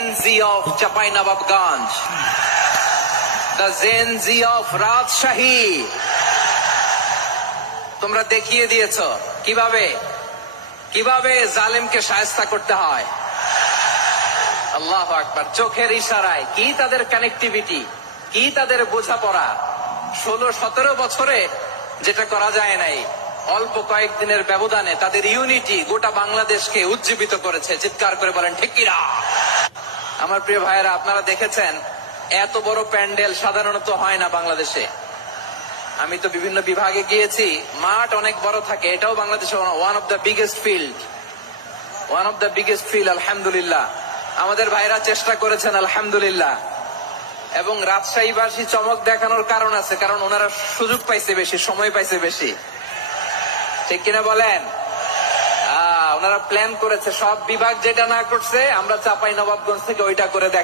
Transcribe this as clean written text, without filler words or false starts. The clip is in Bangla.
Gen Z of Chapainababganj, the Gen Z of Rajshahi, তোমরা দেখিয়ে দিয়েছ কিভাবে কিভাবে জালেমকে শায়েস্তা করতে হয়। আল্লাহু আকবার। চোখের ইশারায় কি তাদের কানেক্টিভিটি, কি তাদের বোঝাপড়া। 16-17 বছরে যেটা করা যায় নাই, অল্প কয়েকদিনের ব্যবধানে তাদের ইউনিটি গোটা বাংলাদেশকে উজ্জীবিত করেছে। চিৎকার করে বলেন ঠিক কিনা? আমার প্রিয় ভাইয়েরা, আপনারা দেখেছেন এত বড় প্যান্ডেল সাধারণত হয় না বাংলাদেশে। আমি তো বিভিন্ন বিভাগে গিয়েছি, মাঠ অনেক বড় থাকে। এটাও বাংলাদেশে one of the biggest field. আলহামদুলিল্লাহ, আমাদের ভাইরা চেষ্টা করেছেন আলহামদুলিল্লাহ। এবং রাজশাহীবাসী চমক দেখানোর কারণ আছে, কারণ ওনারা সুযোগ পাইছে বেশি, সময় পাইছে বেশি। ঠিক কিনা বলেন? ওনারা প্ল্যান করেছে, সব বিভাগ যেটা না করছে আমরা চাঁপাইনবাবগঞ্জ থেকে ওইটা করে দেখ